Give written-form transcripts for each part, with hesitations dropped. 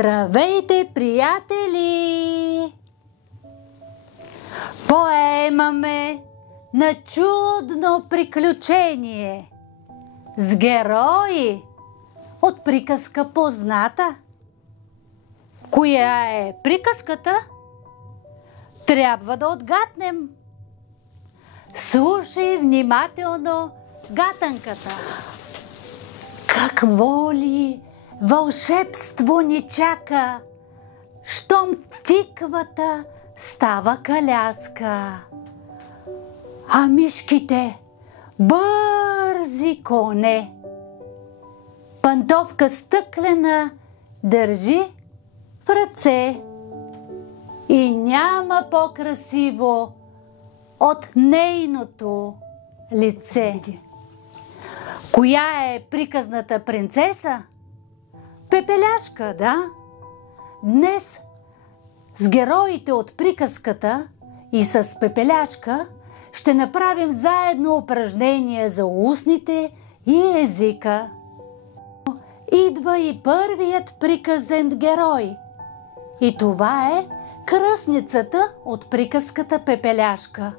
Здравейте, приятели! Поемаме на чудно приключение с герои от приказка позната. Коя е приказката? Трябва да отгаднем. Слушай внимателно гатанката. Какво ли вълшебство ни чака, щом тиквата става каляска, а мишките бързи коне. Пантовка стъклена държи в ръце и няма по-красиво от нейното лице. Коя е приказната принцеса? Пепеляшка, да? Днес с героите от приказката и с Пепеляшка ще направим заедно упражнение за устните и езика. Идва и първият приказен герой. И това е кръстницата от приказката Пепеляшка.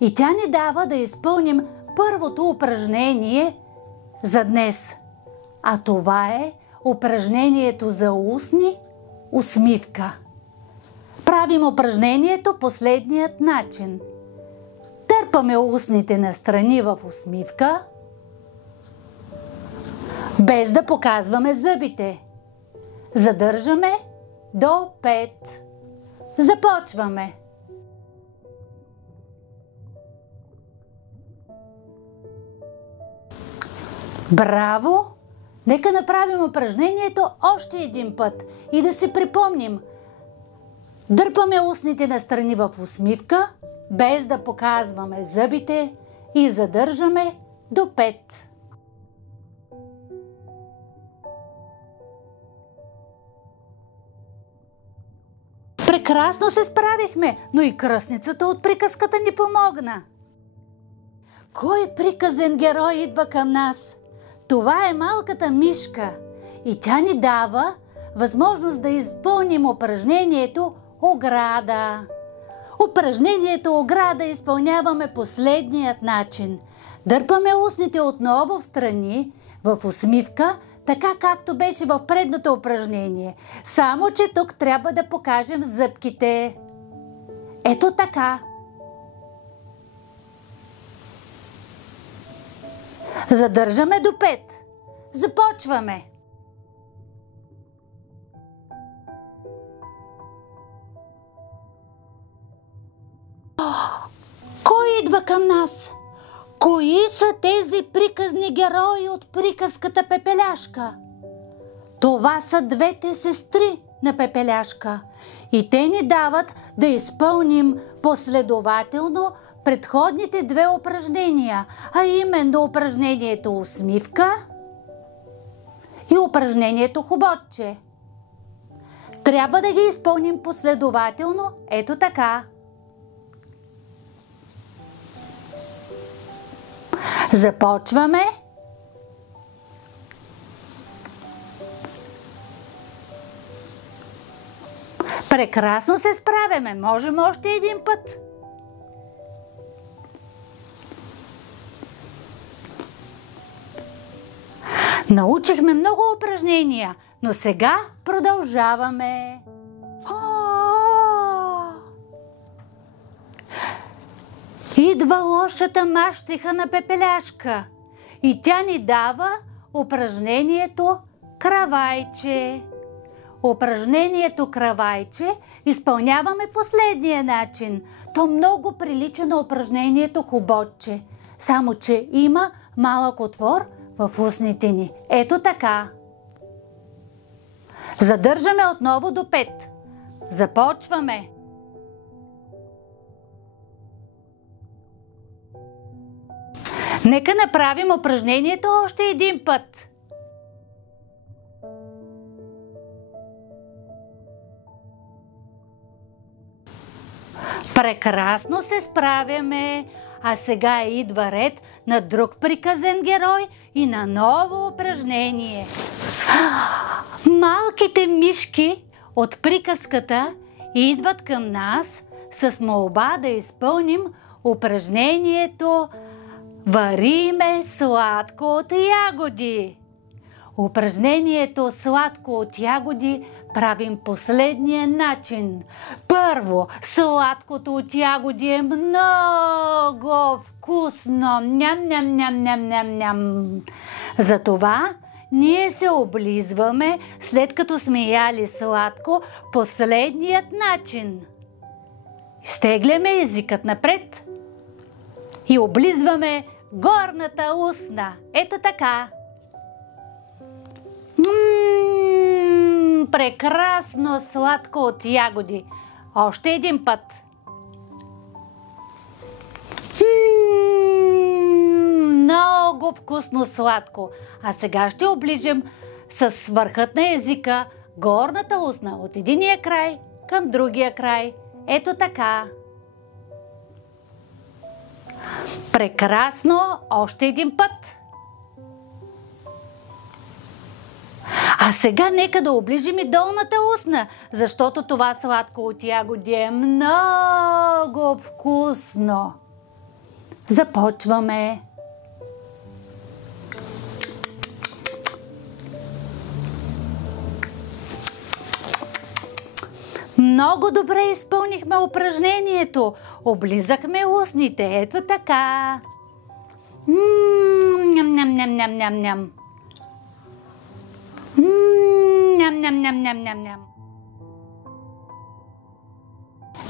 И тя ни дава да изпълним първото упражнение за днес. А това е упражнението за устни усмивка. Правим упражнението последният начин. Търпаме устните настрани в усмивка, без да показваме зъбите. Задържаме до 5. Започваме. Браво! Нека направим упражнението още един път и да си припомним. Дърпаме устните настрани в усмивка, без да показваме зъбите и задържаме до 5. Прекрасно се справихме, но и кръстницата от приказката ни помогна. Кой приказен герой идва към нас? Това е малката мишка и тя ни дава възможност да изпълним упражнението ограда. Упражнението ограда изпълняваме последният начин. Дърпаме устните отново в страни, в усмивка, така както беше в предното упражнение. Само че тук трябва да покажем зъбките. Ето така. Задържаме до 5. Започваме. Кой идва към нас? Кои са тези приказни герои от приказката Пепеляшка? Това са двете сестри на Пепеляшка и те ни дават да изпълним последователно предходните две упражнения, а именно упражнението усмивка и упражнението хоботче. Трябва да ги изпълним последователно, ето така. Започваме. Прекрасно се справяме. Можем още един път. Научихме много упражнения, но сега продължаваме. Идва лошата мащеха на Пепеляшка и тя ни дава упражнението кравайче. Упражнението кравайче изпълняваме последния начин. То много прилича на упражнението хоботче, само че има малък отвор в устните ни. Ето така. Задържаме отново до 5. Започваме. Нека направим упражнението още един път. Прекрасно се справяме, а сега идва ред на друг приказен герой и на ново упражнение. Малките мишки от приказката идват към нас с молба да изпълним упражнението "Вариме сладко от ягоди". Упражнението "Сладко от ягоди" правим последния начин. Първо, сладкото от ягоди е много вкусно. Ням. Затова ние се облизваме, след като сме яли сладко, последният начин. Изтегляме езикът напред и облизваме горната устна. Ето така. Прекрасно сладко от ягоди. Още един път. Много вкусно сладко. А сега ще оближем с върхът на езика горната устна от единия край към другия край. Ето така. Прекрасно. Още един път. А сега нека да оближим и долната устна, защото това сладко от ягоди е много вкусно. Започваме. Много добре изпълнихме упражнението. Облизахме устните. Ето така. Ням. Ням.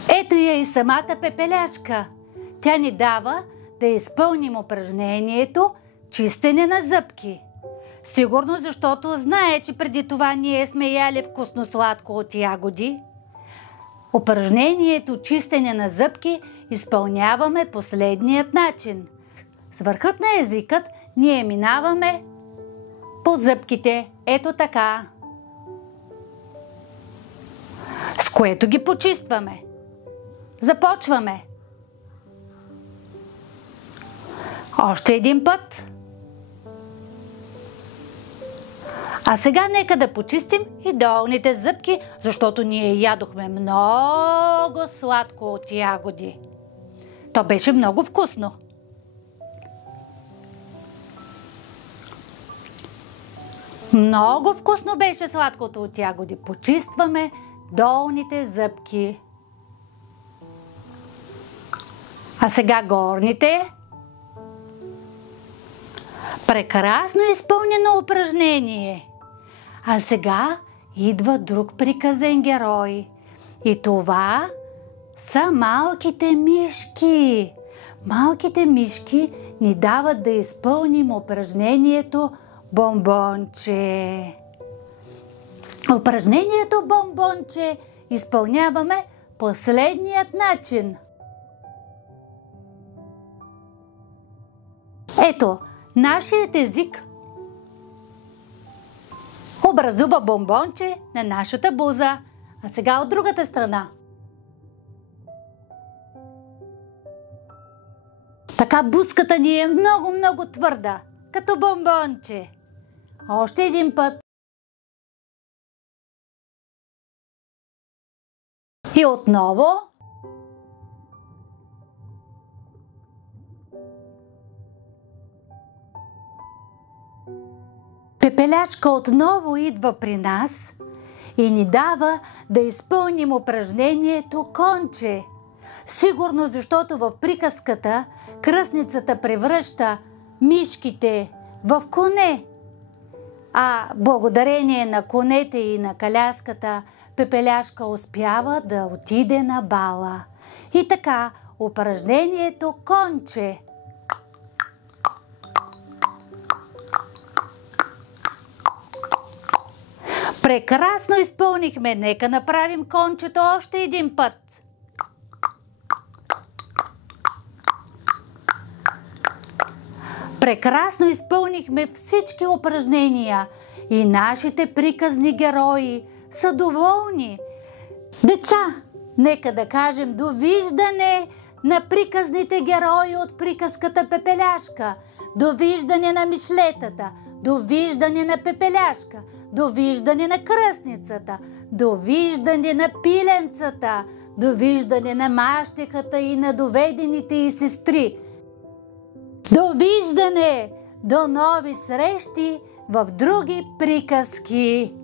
Ето я и самата пепеляшка. Тя ни дава да изпълним упражнението чистене на зъбки. Сигурно защото знае, че преди това ние сме яли вкусно сладко от ягоди. Упражнението чистене на зъбки изпълняваме последният начин. С върхът на езикът ние минаваме по зъбките. Ето така. С което ги почистваме. Започваме. Още един път. А сега нека да почистим и долните зъбки, защото ние ядохме много сладко от ягоди. То беше много вкусно. Много вкусно беше сладкото от ягоди. Почистваме долните зъбки. А сега горните. Прекрасно изпълнено упражнение. А сега идва друг приказен герой. И това са малките мишки. Малките мишки ни дават да изпълним упражнението бомбонче. Упражнението бомбонче изпълняваме последният начин. Ето, нашият език образува бомбонче на нашата буза. А сега от другата страна. Така бузката ни е много твърда, като бомбонче. Още един път. И отново. Пепеляшка отново идва при нас и ни дава да изпълним упражнението конче. Сигурно защото в приказката кръстницата превръща мишките в коне. А благодарение на конете и на каляската, Пепеляшка успява да отиде на бала. И така, упражнението конче. Прекрасно изпълнихме. Нека направим кончето още един път. Прекрасно изпълнихме всички упражнения и нашите приказни герои са доволни. Деца, нека да кажем довиждане на приказните герои от приказката Пепеляшка, довиждане на мишлетата, Довиждане на Пепеляшка, довиждане на кръстницата, довиждане на пиленцата, довиждане на мащехата и на доведените й сестри. Довиждане! До нови срещи в други приказки!